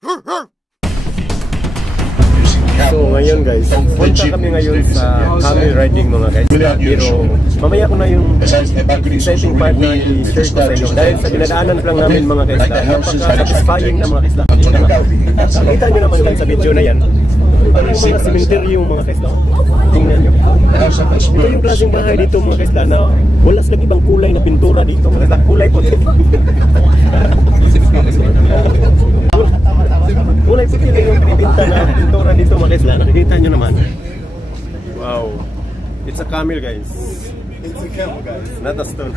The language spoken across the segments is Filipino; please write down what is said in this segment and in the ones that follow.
So ngayon guys, punta kami ngayon sa camel riding mga guys. Pero mamaya ko na yung exciting part na i-share ko sa inyo. Dahil sa dinadaanan lang namin mga guys, napaka-satisfying na mga guys. Nakita nyo naman lang sa video na yan. Ano yung mga cemetery yung mga guys. Tingnan nyo. Ito yung klaseng bahay dito mga guys na wala silang ibang kulay na pintura dito mga guys. Kulay puti. Kulay puti lang yung pinta na pintura dito mga guys. Nakikita nyo naman. Wow. It's a camel guys. It's a camel guys. Not a stone.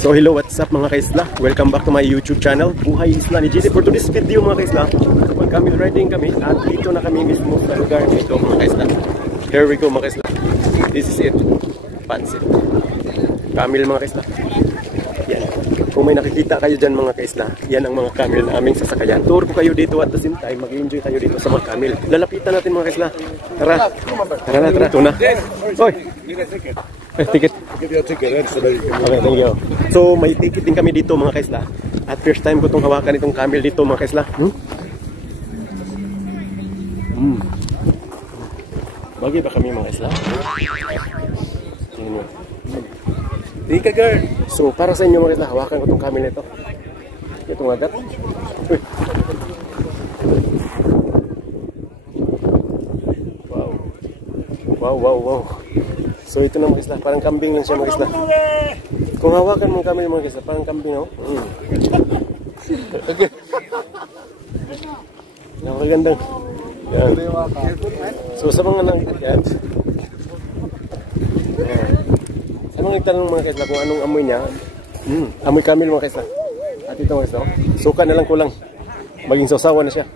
So hello, what's up mga kaisla? Welcome back to my YouTube channel, Buhay Isla ni JD. For today's video mga kaisla, mag-camel riding kami at dito na kami mismo sa lugar nito mga kaisla. Here we go mga kaisla. This is it. Pansit. Camel mga kaisla. Yan. Kung may nakikita kayo dyan mga kaisla, yan ang mga camel na aming sasakayan. Tour ko kayo dito at the same time, mag-enjoy kayo dito sa mga camel. Lalapitan natin mga kaisla. Tara. Tara na, tara. Tuna. Oy. Ticket. Okay, thank you. So may ticket din kami dito mga kaisla. At first time ko itong hawakan itong camel dito mga kaisla. Bagay ba kami mga kaisla? Tingnan nyo. Tika girl. So para sa inyo mga kaisla, hawakan ko itong camel nito. Itong agat. Wow. Wow, wow, wow. So ito na mga kaisla, parang kambing lang siya mga kaisla. Kung hawakan mong camel mga kaisla, parang kambing oh. Okay. Napakagandang. Yan. So sa mga yan. Sa mga nagtanong mga kaisla kung anong amoy niya, amoy camel mga kaisla. At ito mga kaisla, suka na lang kulang. Maging sausawa na siya.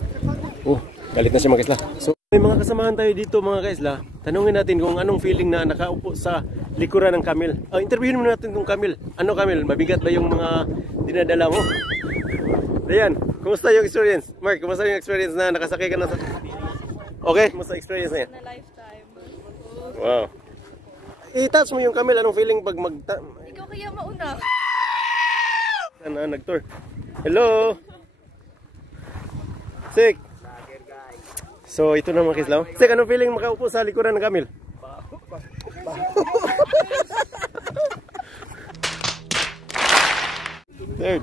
Galit na siya mga kaisla. So may mga kasamahan tayo dito mga kaisla. Tanungin natin kung anong feeling na nakaupo sa likuran ng camel. Interviewin mo natin itong camel. Ano camel? Mabigat ba yung mga dinadala mo? Dayan, kumusta yung experience? Mark, kumusta yung experience na nakasakay ka na sa... Okay? Kumusta experience na yan? Na lifetime. Wow. I-touch mo yung camel. Anong feeling pag Ikaw kaya mauna. Nag-tour. Hello! Sik! So ito na mga kislaw. Sik, anong feeling makaupo sa likuran ng camel? Third.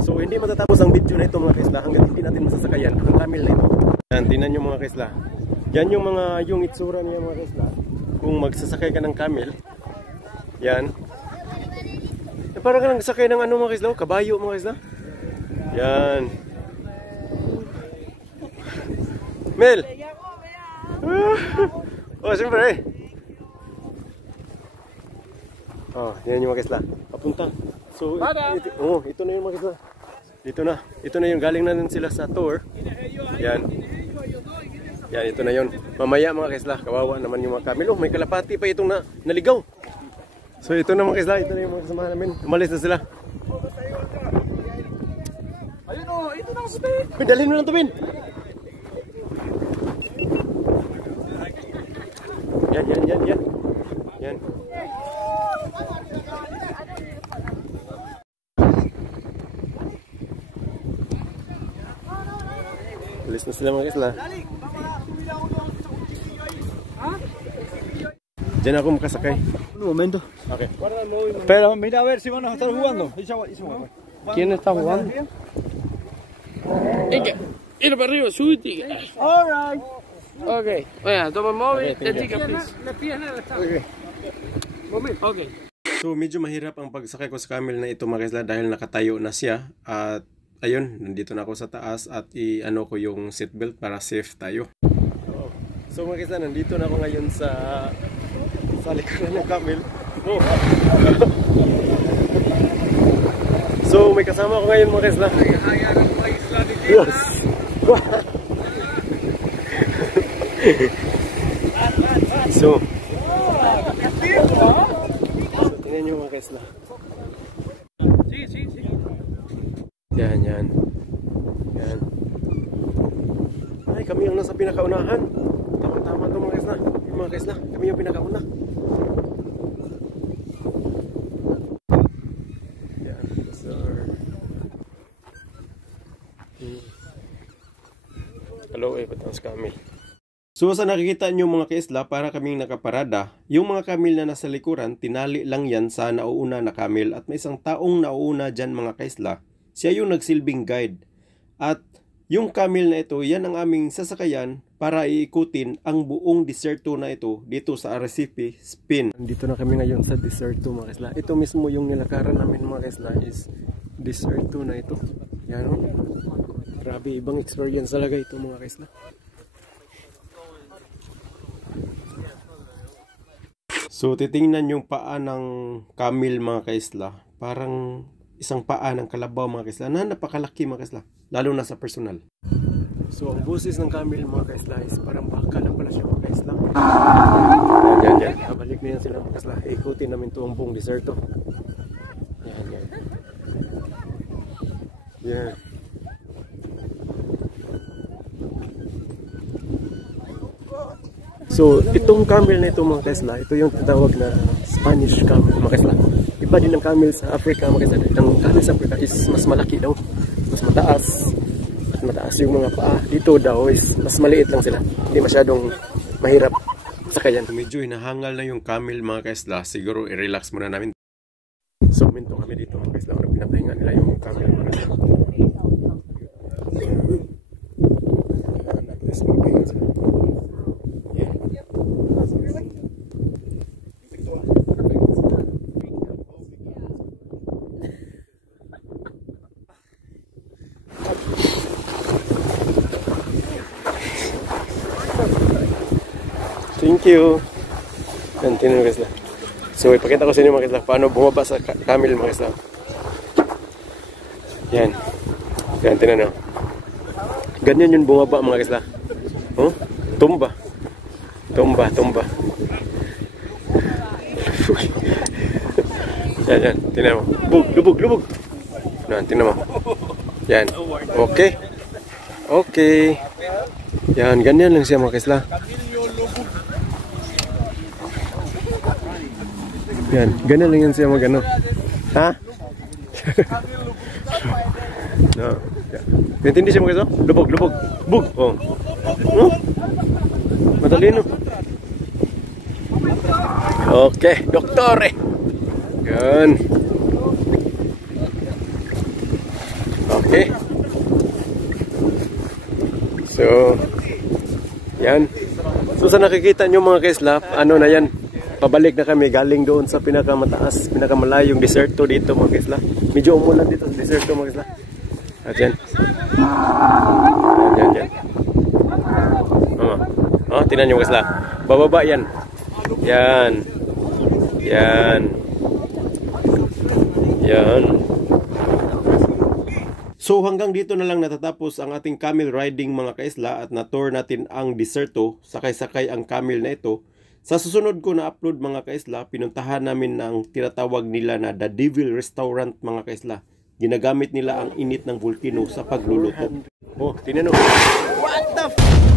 So hindi matatapos ang video na ito mga kaisla hanggang hindi natin masasakayan ang camel na ito. Yan, tingnan nyo mga kaisla. Yan yung itsura niya mga kaisla. Kung magsasakay ka ng camel, yan. Parang ka nagsakay ng ano mga kaisla, kabayo mga kaisla. Yan. Mel! Oh, siyempre. Yan yung mga kaisla. Papunta. So, ito na yung mga kaisla. Ito na yung galing na nun sila sa tour. Yan. Yan, ito na yun. Mamaya mga kaisla, kawawa naman yung mga camel. May kalapati pa itong naligaw. So, ito na mga kaisla. Ito na yung mga kasamahan namin. Umalis na sila. Ayun o, ito na ang tubig. Dalhin mo ng tubig. Yan. Alis na sila mga kaisla. Diyan ako makasakay. Un momento. Okay. Pero mira a ver si van a estar jugando. ¿Quién está jugando? Ir para arriba, subite. Alright. Ok. Oiga, toma el móvil, the ticket please. Okay. So medyo mahirap ang pagsakay ko sa camel na ito mga kaisla dahil nakatayo na siya. At ayun, nandito na ako sa taas at i-ano ko yung seatbelt para safe tayo. So mga kaisla, nandito na ako ngayon sa likuran ng camel. So may kasama ko ngayon mga kaisla. Yes. So tingnan nyo mga kaisla. Yan. Ay, kami ang nasa pinakaunahan. Tama ito mga kaisla. Kami yung pinakauna. Yan. So Hello, patang sa camel. So sa nakikita nyo mga kaisla, para kaming nakaparada, yung mga camel na nasa likuran, tinali lang yan sa nauuna na camel at may isang taong nauuna dyan mga kaisla. Siya yung nagsilbing guide. At yung camel na ito, yan ang aming sasakayan para iikutin ang buong deserto na ito dito sa Arrecife, Spain. Dito na kami ngayon sa deserto mga kaisla. Ito mismo yung nilakaran namin mga kaisla is deserto na ito. Yan o. Grabe, ibang experience talaga ito mga kaisla. So titingnan yung paa ng camel mga kaisla. Parang isang paa ng kalabaw mga kaisla na napakalaki mga kaisla. Lalo na sa personal. So ang busis ng camel mga kaisla is parang baka lang pala siya mga kaisla. Yan. Balik na yan sila mga kaisla. Ikutin namin ito ang buong deserto. Yan. So, itong camel na ito mga kaisla, ito yung tatawag na Spanish camel mga kaisla. Iba din ang camel sa Africa mga kaisla. Ang camel sa Africa is mas malaki daw, mas mataas. At mataas yung mga paa. Dito daw is mas maliit lang sila. Hindi masyadong mahirap sakayan. Medyo hinahangal na yung camel mga kaisla. Siguro i-relax muna namin. So, minto kami dito mga kaisla. Pinapahinga nila yung camel mga kaisla. At least magpahinga sila. Thank you. Gantinan mga kaisla. So ipakita ko sa inyo mga kaisla paano bumaba sa camel mga kaisla. Yan. Gantinan nyo. Ganyan yung bumaba mga kaisla. Oh? Tumba. Yan. Tingnan mo. Lubog. Tingnan mo. Yan. Okay. Yan. Ganyan lang siya mga kaisla. Yan. Ganyan lang yan siya mag-ano. Ha? No. Naintindi siya mga kaisla? Lubog. Bug. Oh. Matalino. Okay, doktore. Yan. Okay. So, yan. So sa nakikita nyo mga kaisla, ano na yan, pabalik na kami galing doon sa pinakamataas, pinakamalayong deserto dito mga kaisla. Medyo umulan dito sa deserto mga kaisla. At yan. Yan. Oh, tingnan nyo mga kaisla. Bababa yan. Yan. So hanggang dito na lang natatapos ang ating camel riding mga kaisla at na-tour natin ang deserto, sakay-sakay ang camel na ito. Sa susunod ko na upload mga kaisla, pinuntahan namin ng tinatawag nila na The Devil Restaurant mga kaisla. Ginagamit nila ang init ng volcano sa pagluluto. Oh, tingnan mo. What the f***?